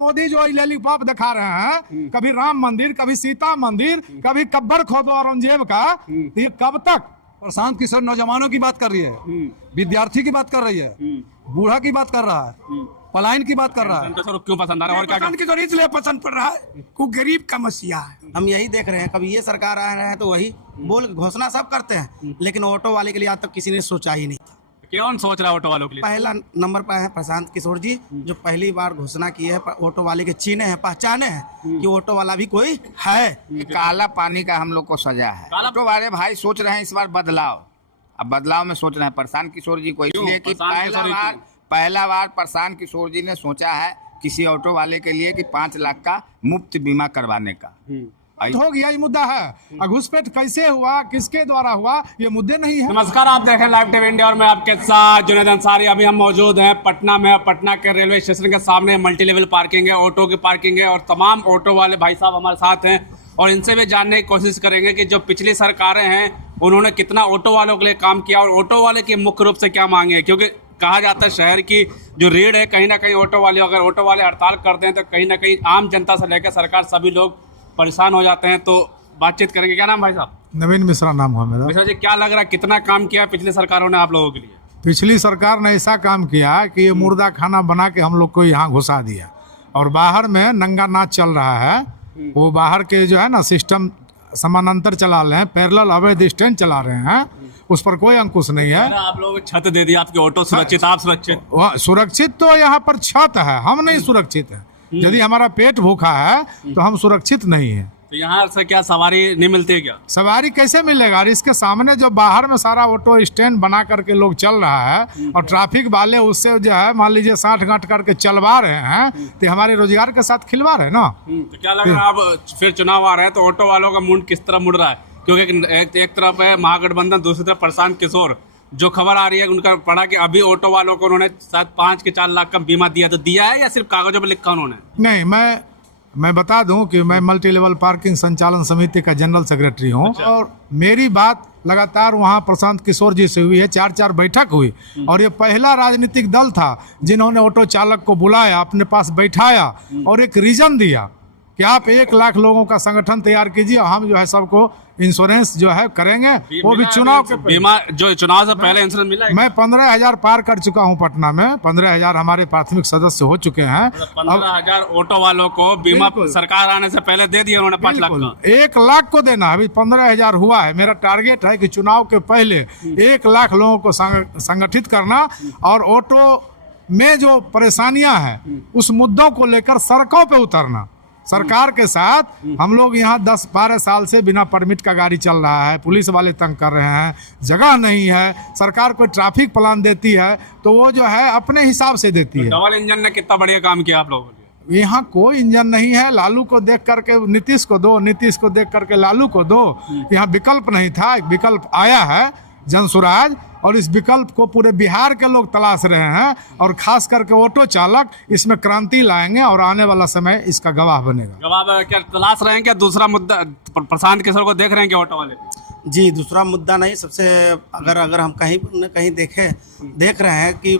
मोदी जो लॉलीपॉप दिखा रहे हैं, कभी राम मंदिर, कभी सीता मंदिर, कभी कब्र खोदो औरंगजेब का, तो ये कब तक? प्रशांत किशोर नौजवानों की बात कर रही है, विद्यार्थी की बात कर रही है, बूढ़ा की बात कर रहा है, पलायन की बात कर रहा है। क्यों पसंद आ रहा है और क्या प्रशांत किशोर इसलिए पसंद पड़ रहा है को गरीब का मसीहा है। हम यही देख रहे हैं, कभी ये सरकार आ रहे हैं तो वही बोल घोषणा सब करते हैं, लेकिन ऑटो वाले के लिए आज तक किसी ने सोचा ही नहीं था। कौन सोच रहा है ऑटो वालों के लिए? पहला नंबर पर है प्रशांत किशोर जी, जो पहली बार घोषणा की है, ऑटो वाले के चीने हैं, पहचाने हैं कि ऑटो वाला भी कोई है। काला पानी का हम लोग को सजा है। ऑटो वाले भाई सोच रहे हैं इस बार बदलाव, अब बदलाव में सोच रहे हैं प्रशांत किशोर जी को, इसलिए कि पहला बार प्रशांत किशोर जी ने सोचा है किसी ऑटो वाले के लिए कि 5 लाख का मुफ्त बीमा करवाने का। हो गया ये मुद्दा है। घुसपैठ कैसे हुआ, किसके द्वारा हुआ, ये मुद्दे नहीं है। नमस्कार, आप देख रहे हैं लाइव टीवी इंडिया और मैं आपके साथ जुनैद अंसारी। अभी हम मौजूद हैं पटना में। पटना के रेलवे स्टेशन के सामने मल्टी लेवल पार्किंग है, ऑटो की पार्किंग है और तमाम ऑटो वाले भाई साहब हमारे साथ हैं और इनसे भी जानने की कोशिश करेंगे कि जो पिछली सरकारें हैं उन्होंने कितना ऑटो वालों के लिए काम किया और ऑटो वाले की मुख्य रूप से क्या मांगे है। क्योंकि कहा जाता है शहर की जो रीढ़ है कहीं ना कहीं ऑटो वाले, अगर ऑटो वाले हड़ताल करते हैं तो कहीं ना कहीं आम जनता से लेकर सरकार सभी लोग परेशान हो जाते हैं। तो बातचीत करेंगे। क्या नाम भाई साहब? नवीन मिश्रा नाम है मेरा। मिश्रा जी, क्या लग रहा है कितना काम किया पिछली सरकारों ने आप लोगों के लिए? पिछली सरकार ने ऐसा काम किया कि ये मुर्दा खाना बना के हम लोग को यहाँ घुसा दिया और बाहर में नंगा नाच चल रहा है। वो बाहर के जो है ना सिस्टम समानांतर चला रहे हैं, पैरेलल अवैध स्टैंड चला रहे हैं, उस पर कोई अंकुश नहीं है। आप लोगों को छत दे दी, आपके ऑटो सुरक्षित, आप सुरक्षित? सुरक्षित तो यहाँ पर छत है, हम नहीं सुरक्षित है। यदि हमारा पेट भूखा है तो हम सुरक्षित नहीं है। तो यहाँ से क्या सवारी नहीं मिलती है क्या? सवारी कैसे मिलेगा? और इसके सामने जो बाहर में सारा ऑटो स्टैंड बना करके लोग चल रहा है और ट्रैफिक वाले उससे जो है मान लीजिए 60 गांठ करके चलवा रहे हैं, तो हमारे रोजगार के साथ खिलवा रहे हैं ना। तो क्या लग रहा है अब फिर चुनाव आ रहे हैं तो ऑटो वालों का मुंड किस तरफ मुड़ रहा है? क्योंकि एक तरफ है महागठबंधन, दूसरी तरफ प्रशांत किशोर। जो खबर आ रही है उनका पढ़ा कि अभी ऑटो वालों को उन्होंने शायद 5 के 4 लाख का बीमा दिया, तो दिया है या सिर्फ कागजों पर लिखा उन्होंने? नहीं, मैं बता दूं कि मैं मल्टी लेवल पार्किंग संचालन समिति का जनरल सेक्रेटरी हूं। अच्छा। और मेरी बात लगातार वहां प्रशांत किशोर जी से हुई है, 4 बैठक हुई और ये पहला राजनीतिक दल था जिन्होंने ऑटो चालक को बुलाया, अपने पास बैठाया और एक रीजन दिया कि आप 1 लाख लोगों का संगठन तैयार कीजिए, हम जो है सबको इंश्योरेंस जो है करेंगे, वो भी चुनाव के बीमा। जो चुनाव से पहले इंश्योरेंस मिला है? मैं 15,000 पार कर चुका हूं पटना में। 15,000 हमारे प्राथमिक सदस्य हो चुके हैं। 15,000 ऑटो वालों को बीमा सरकार आने से पहले दे दिया उन्होंने 5 लाख का। 1 लाख को देना, अभी 15,000 हुआ है। मेरा टारगेट है कि चुनाव के पहले 1 लाख लोगों को संगठित करना और ऑटो में जो परेशानियां हैं उस मुद्दों को लेकर सड़कों पे उतरना। सरकार के साथ हम लोग यहाँ 10-12 साल से बिना परमिट का गाड़ी चल रहा है, पुलिस वाले तंग कर रहे हैं, जगह नहीं है। सरकार कोई ट्रैफिक प्लान देती है तो वो जो है अपने हिसाब से देती है। डबल इंजन ने कितना बढ़िया काम किया आप लोगों ने। यहाँ कोई इंजन नहीं है। लालू को देख करके नीतीश को दो, नीतीश को देख करके लालू को दो। यहाँ विकल्प नहीं था, एक विकल्प आया है जनसुराज, और इस विकल्प को पूरे बिहार के लोग तलाश रहे हैं और खास करके ऑटो चालक इसमें क्रांति लाएंगे और आने वाला समय इसका गवाह बनेगा। गवाह क्या तलाश रहे हैं? क्या दूसरा मुद्दा प्रशांत किशोर को देख रहे हैं क्या ऑटो वाले? जी, दूसरा मुद्दा नहीं। सबसे अगर हम कहीं न कहीं देख रहे हैं कि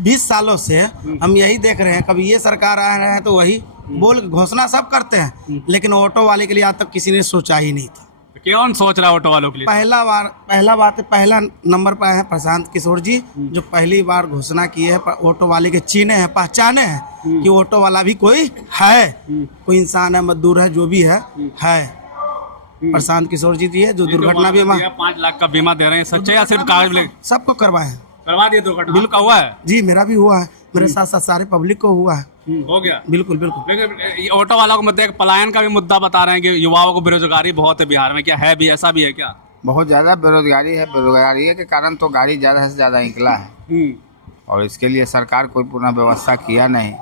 20 सालों से हम यही देख रहे हैं, कभी ये सरकार आ रहे हैं तो वही बोल घोषणा सब करते हैं, लेकिन ऑटो वाले के लिए आज तक किसी ने सोचा ही नहीं था। कौन सोच रहा है ऑटो वालों के लिए? पहला नंबर पर है प्रशांत किशोर जी, जो पहली बार घोषणा की है, ऑटो वाले के चीने हैं, पहचाने हैं कि ऑटो वाला भी कोई है, कोई इंसान है, मजदूर है, जो भी है। प्रशांत किशोर जी है जो दुर्घटना बीमा 5 लाख का बीमा दे रहे हैं, सच्चे या सिर्फ कागज? सबको करवा दिए दुर्घटना? बिल्कुल हुआ है जी, मेरा भी हुआ है, मेरे साथ साथ सारे पब्लिक को हुआ है। हो गया? बिल्कुल। लेकिन ऑटो वालों को मुद्दे पलायन का भी मुद्दा बता रहे हैं कि युवाओं को बेरोजगारी बहुत है बिहार में। क्या है भी, ऐसा भी है क्या? बहुत ज़्यादा बेरोजगारी है। बेरोजगारी के कारण तो गाड़ी ज़्यादा से ज़्यादा निकला है और इसके लिए सरकार कोई पूर्ण व्यवस्था किया नहीं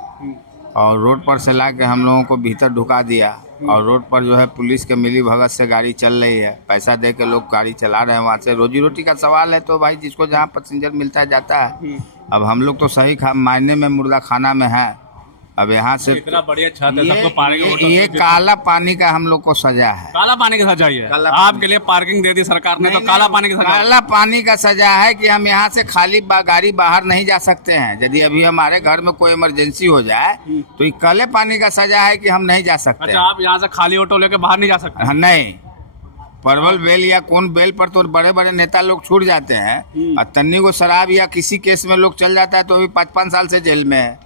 और रोड पर से ला के हम लोगों को भीतर ढुका दिया और रोड पर जो है पुलिस के मिली भगत से गाड़ी चल रही है। पैसा दे के लोग गाड़ी चला रहे हैं, वहाँ से रोजी रोटी का सवाल है। तो भाई जिसको जहाँ पैसेंजर मिलता है जाता है। अब हम लोग तो सही मायने में मुर्दा खाना में है अब यहाँ से इतना बढ़िया छत है, सबको पार्किंग ये काला पानी का हम लोग को सजा है। काला पानी की सजा है। काला पानी। आपके लिए पार्किंग दे दी सरकार ने, तो काला पानी की सजा। काला पानी का सजा है कि हम यहाँ से खाली गाड़ी बाहर नहीं जा सकते हैं। यदि अभी हमारे घर में कोई इमरजेंसी हो जाए तो ये काले पानी का सजा है कि हम नहीं जा सकते। अच्छा, आप यहाँ से खाली ऑटो लेके बाहर नहीं जा सकते? हाँ, नहीं। परवल बेल या कौन बेल पर तो बड़े बड़े नेता लोग छूट जाते हैं, और तन्नी को शराब या किसी केस में लोग चल जाता है तो अभी 5-5 साल से जेल में है।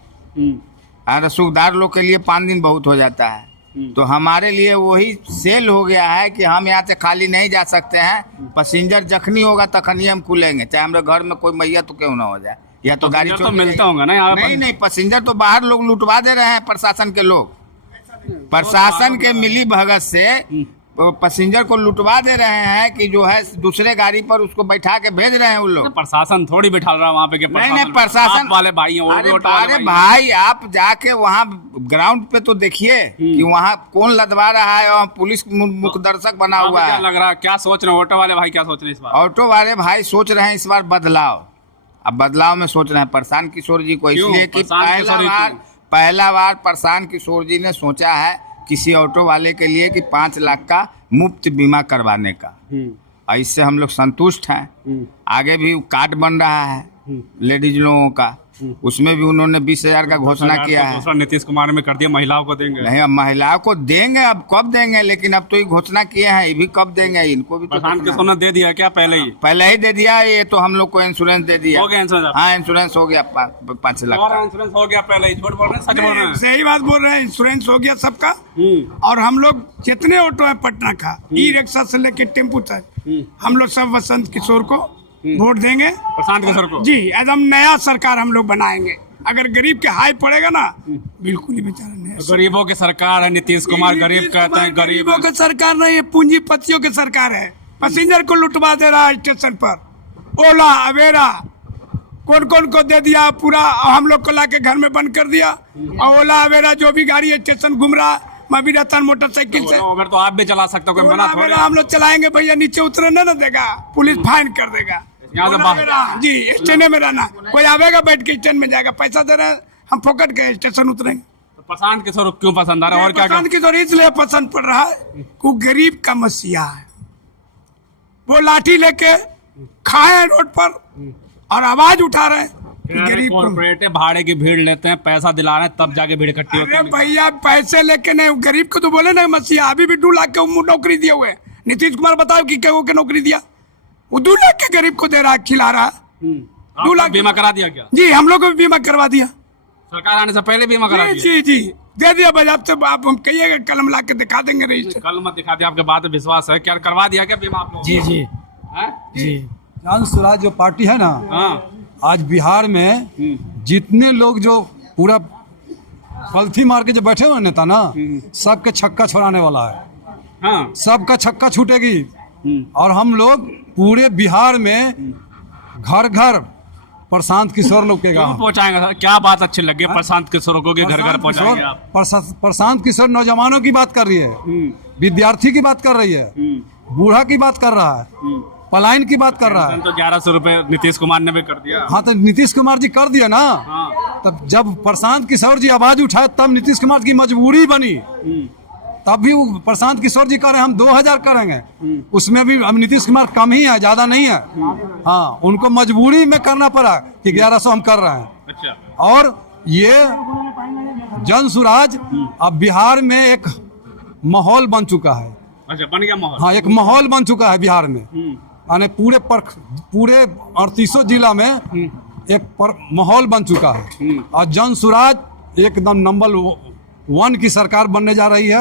और रसूखदार लोग के लिए 5 दिन बहुत हो जाता है। तो हमारे लिए वही सेल हो गया है कि हम यहाँ से खाली नहीं जा सकते हैं। पैसेंजर जखनी होगा तखनी हम खुलेंगे, चाहे हमारे घर में कोई मैया तो क्यों ना हो जाए, या तो गाड़ी तो मिलता होगा ना यहाँ? नहीं, पैसेंजर तो बाहर लोग लुटवा दे रहे हैं प्रशासन के लोग। प्रशासन के मिली भगत से पैसेंजर को लुटवा दे रहे हैं कि जो है दूसरे गाड़ी पर उसको बैठा के भेज रहे हैं उन लोग। प्रशासन थोड़ी बिठा रहा है वहाँ पे के? नहीं, प्रशासन वाले भाई हैं, अरे भाई आप जाके वहाँ ग्राउंड पे तो देखिए कि वहाँ कौन लदवा रहा है, और पुलिस मुख्य दर्शक बना हुआ है। लग रहा है क्या सोच रहे हैं ऑटो वाले भाई, क्या सोच रहे हैं इस बार? ऑटो वाले भाई सोच रहे हैं इस बार बदलाव। अब बदलाव में सोच रहे हैं प्रशांत किशोर जी को, इसलिए कि पहला बार प्रशांत किशोर जी ने सोचा है किसी ऑटो वाले के लिए कि 5 लाख का मुफ्त बीमा करवाने का। इससे हम लोग संतुष्ट हैं। आगे भी कार्ड बन रहा है लेडीज लोगों का, उसमें भी उन्होंने 20,000 का घोषणा किया है। दूसरा नीतीश कुमार में कर दिया, महिलाओं को देंगे। नहीं, अब महिलाओं को देंगे, अब कब देंगे, लेकिन अब तो ये घोषणा किए हैं, ये भी कब देंगे, इनको भी तो प्रशांत किशोर ने दे दिया क्या पहले ही? पहले ही दे दिया। ये तो हम लोग को इंश्योरेंस दे दिया। हो गया इंश्योरेंस? हाँ, इंश्योरेंस हो गया 5 लाख का। इंश्योरेंस हो गया पहले ही? झूठ बोल रहे हैं, सच बोल रहे हैं? सही बात बोल रहे हैं, इंश्योरेंस हो गया सबका। और हम लोग जितने ऑटो है पटना का, ई रिक्शा से लेके टेम्पू तक, हम लोग सब वसंत किशोर को वोट देंगे। प्रशांत किशोर को? जी, एकदम नया सरकार हम लोग बनाएंगे। अगर गरीब के हाई पड़ेगा ना, बिल्कुल ही बेचारा नहीं। गरीबों की सरकार है नीतीश कुमार, गरीब कहते हैं। गरीबों की सरकार नहीं है, पूंजीपतियों की सरकार है। पैसेंजर को लुटवा दे रहा है स्टेशन पर। ओला अवेरा कौन कौन को दे दिया पूरा, हम लोग को लाके घर में बंद कर दिया। और ओला अवेरा जो भी गाड़ी स्टेशन घूम रहा, मैं भी रहता मोटरसाइकिल से। तो आप भी चला सकते हो, मना थोड़ी। हम लोग चलाएंगे भैया, नीचे उतरने ना देगा, पुलिस फाइन कर देगा। यहाँ से बाहर जी, स्टेशन में रहना, कोई आवेगा बैठ के स्टेशन में जाएगा, पैसा दे रहे हैं, हम फोकट के स्टेशन उतरेंगे। तो प्रशांत किशोर क्यों पसंद आ रहा है, और क्या? प्रशांत किशोर इसलिए पसंद पड़ रहा है कि गरीब का मसीहा है। वो लाठी लेके खाए रोड पर और आवाज उठा रहे हैं कि गरीब कॉर्पोरेट भाड़े की भीड़ लेते हैं, पैसा दिला रहे हैं, तब जाके भीड़ इकट्ठी होती है। अरे भैया पैसे लेके नहीं, गरीब को तो बोले ना मसीहा। अभी भी 2 लाख के नौकरी दिए हुए हैं। नीतीश कुमार बताओ कि क्या के नौकरी दिया? वो 2 लाख के गरीब को दे रहा है, खिला रहा है। 2 लाख बीमा करा दिया क्या? जी, हम लोग को भी बीमा करवा दिया। सरकार आने से पहले बीमा करा दिया? जी जी, दे दिया बाजार से। आप हम कहिएगा कलम ला के दिखा देंगे रजिस्टर। कल मत दिखा दिया, आपके बात में विश्वास है। क्या करवा दिया क्या बीमा आप लोग? जी जी जी। जन स्वराज जो पार्टी है ना, आज बिहार में जितने लोग जो पूरा पलथी मार के जो बैठे हुए नेता ना, सबके छक्का छोड़ाने वाला है। सबका छक्का छूटेगी। और हम लोग पूरे बिहार में घर घर प्रशांत किशोर लोग के गाँव पहुँचाएंगे। क्या बात अच्छी लगी प्रशांत किशोर को, घर घर पहुँचाएंगे आप? प्रशांत किशोर नौजवानों की बात कर रही है, विद्यार्थी की बात कर रही है, बूढ़ा की बात कर रहा है, पलायन की बात कर रहा है। तो 1100 रुपए नीतीश कुमार ने भी कर दिया। हाँ, तो नीतीश कुमार जी कर दिया ना। तब जब प्रशांत किशोर जी आवाज उठाए तब नीतीश कुमार की मजबूरी बनी। तब भी प्रशांत किशोर जी कह रहे हैं हम 2000 करेंगे, उसमें भी हम नीतीश कुमार कम ही है, ज्यादा नहीं है। हाँ, उनको मजबूरी में करना पड़ा कि 1100 हम कर रहे हैं। अच्छा। और ये जन स्वराज अब बिहार में एक माहौल बन चुका है। अच्छा, बन गया माहौल? हाँ, एक माहौल बन चुका है बिहार में। यानी पूरे 38 जिला में एक माहौल बन चुका है। और जन स्वराज एकदम नंबर 1 की सरकार बनने जा रही है।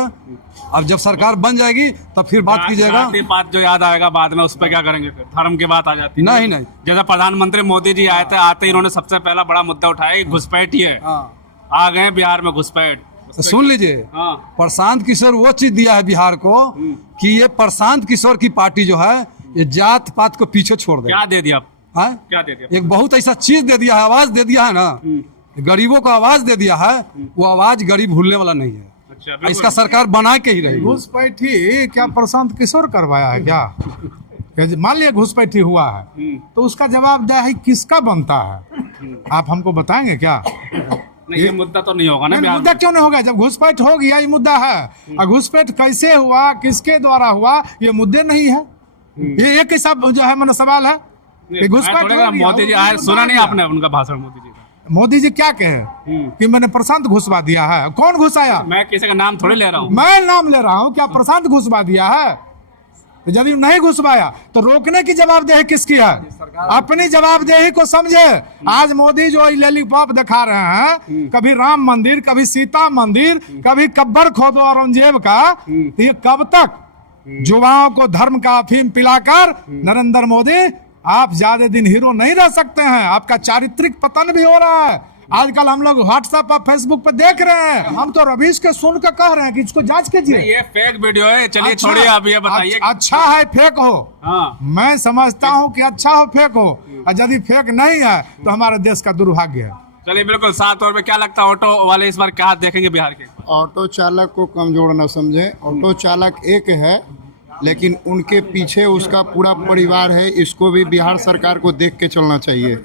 अब जब सरकार बन जाएगी तब फिर बात कीजिएगा। बात जो याद आएगा बाद में, उस पर क्या करेंगे फिर? धर्म की बात आ जाती है। नहीं, जैसे प्रधानमंत्री मोदी जी आए थे, आते ही इन्होंने सबसे पहला बड़ा मुद्दा उठाया कि घुसपैठी है। आ गए बिहार में घुसपैठ। सुन लीजिए, प्रशांत किशोर वो चीज दिया है बिहार को कि ये प्रशांत किशोर की पार्टी जो है ये जात पात को पीछे छोड़ दे। क्या दे दिया? क्या दे दिया? एक बहुत ऐसा चीज दे दिया है, आवाज दे दिया है ना, गरीबों को आवाज दे दिया है। वो आवाज गरीब भूलने वाला नहीं है। अच्छा, इसका सरकार बना के ही रहेगी। घुसपैठी क्या प्रशांत किशोर करवाया है क्या? मान लिया घुसपैठी हुआ है तो उसका जवाबदेही किसका बनता है? आप हमको बताएंगे क्या? नहीं ये मुद्दा तो नहीं होगा ना बिहार मुद्दा क्यों नहीं होगा? जब घुसपैठ हो गया ये मुद्दा है। और घुसपैठ कैसे हुआ, किसके द्वारा हुआ, ये मुद्दे नहीं है। ये एक ही सब जो है मन सवाल है कि घुसपैठ हो गया। मोदी जी आए, सुना नहीं आपने उनका भाषण मोदी जी का? मोदी जी क्या कहे कि मैंने प्रशांत घुसवा दिया है? कौन घुसाया? मैं किसी का नाम थोड़ी ले रहा हूँ। मैं नाम ले रहा हूँ, क्या प्रशांत घुसवा दिया है? तो यदि नहीं घुसवाया तो रोकने की जवाबदेही किसकी है? अपनी जवाबदेही को समझे। आज मोदी जो लॉलीपॉप दिखा रहे हैं, कभी राम मंदिर, कभी सीता मंदिर, कभी कब्र खोदो औरंगजेब का, तो ये कब तक? युवाओं को धर्म का अफीम पिलाकर नरेंद्र मोदी आप ज्यादा दिन हीरो नहीं रह सकते हैं। आपका चारित्रिक पतन भी हो रहा है। आजकल हम लोग व्हाट्सएप और फेसबुक पे देख रहे हैं। हम तो रवीश के सुन कर कह रहे हैं कि इसको जांच कीजिए। ये फेक वीडियो है। चलिए छोड़िए, आप ये बताइए। अच्छा है फेक हो, हाँ। मैं समझता हूँ कि अच्छा हो फेक हो, और यदि फेक नहीं है तो हमारे देश का दुर्भाग्य है। चलिए बिल्कुल। साफ तौर पे क्या लगता है ऑटो वाले इस बार क्या देखेंगे बिहार के? ऑटो चालक को कमजोर न समझे। ऑटो चालक एक है, लेकिन उनके पीछे उसका पूरा परिवार है। इसको भी बिहार सरकार को देख के चलना चाहिए।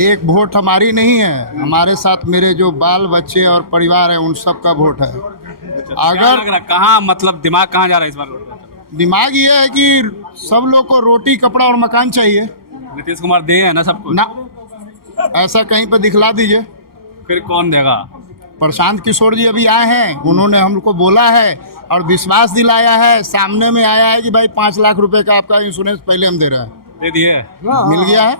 एक वोट हमारी नहीं है, हमारे साथ मेरे जो बाल बच्चे और परिवार है उन सब का वोट है। अगर कहाँ मतलब दिमाग कहाँ जा रहा है इस बार? दिमाग ये है कि सब लोग को रोटी कपड़ा और मकान चाहिए। नीतीश कुमार दिए है ना सबको ना, ऐसा कहीं पर दिखला दीजिए। फिर कौन देगा? प्रशांत किशोर जी अभी आए हैं, उन्होंने हमको बोला है और विश्वास दिलाया है। सामने में आया है कि भाई 5 लाख रुपए का आपका इंश्योरेंस पहले हम दे रहे हैं। दे दिए? मिल गया है,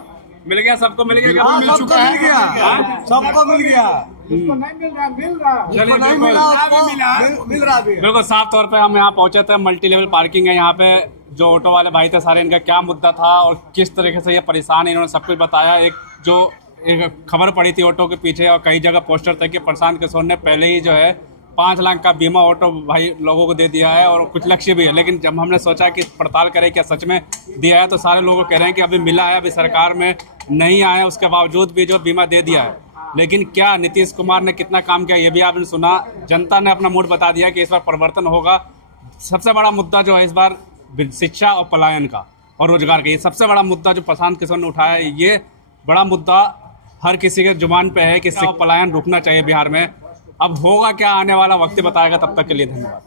मिल गया सबको, मिल गया। बिल्कुल मिल चुका है। सबको मिल गया। जिसको नहीं मिल रहा मिल रहा। चलिए नहीं मिल रहा भी है। बिल्कुल साफ तौर पे हम यहाँ पहुंचे थे। मल्टी लेवल पार्किंग है यहाँ पे। जो ऑटो वाले भाई थे सारे, इनका क्या मुद्दा था और किस तरीके से ये परेशान है, इन्होंने सब कुछ बताया। एक खबर पड़ी थी ऑटो के पीछे और कई जगह पोस्टर थे कि प्रशांत किशोर ने पहले ही जो है 5 लाख का बीमा ऑटो भाई लोगों को दे दिया है और कुछ लक्ष्य भी है। लेकिन जब हमने सोचा कि पड़ताल करें क्या सच में दिया है, तो सारे लोग कह रहे हैं कि अभी मिला है, अभी सरकार में नहीं आया, उसके बावजूद भी जो बीमा दे दिया है। लेकिन क्या नीतीश कुमार ने कितना काम किया ये भी आपने सुना। जनता ने अपना मूड बता दिया कि इस बार परिवर्तन होगा। सबसे बड़ा मुद्दा जो है इस बार शिक्षा और पलायन का और रोजगार का, ये सबसे बड़ा मुद्दा जो प्रशांत किशोर ने उठाया है। ये बड़ा मुद्दा हर किसी के जुबान पे है कि पलायन रुकना चाहिए बिहार में। अब होगा क्या, आने वाला वक्त बताएगा। तब तक के लिए धन्यवाद।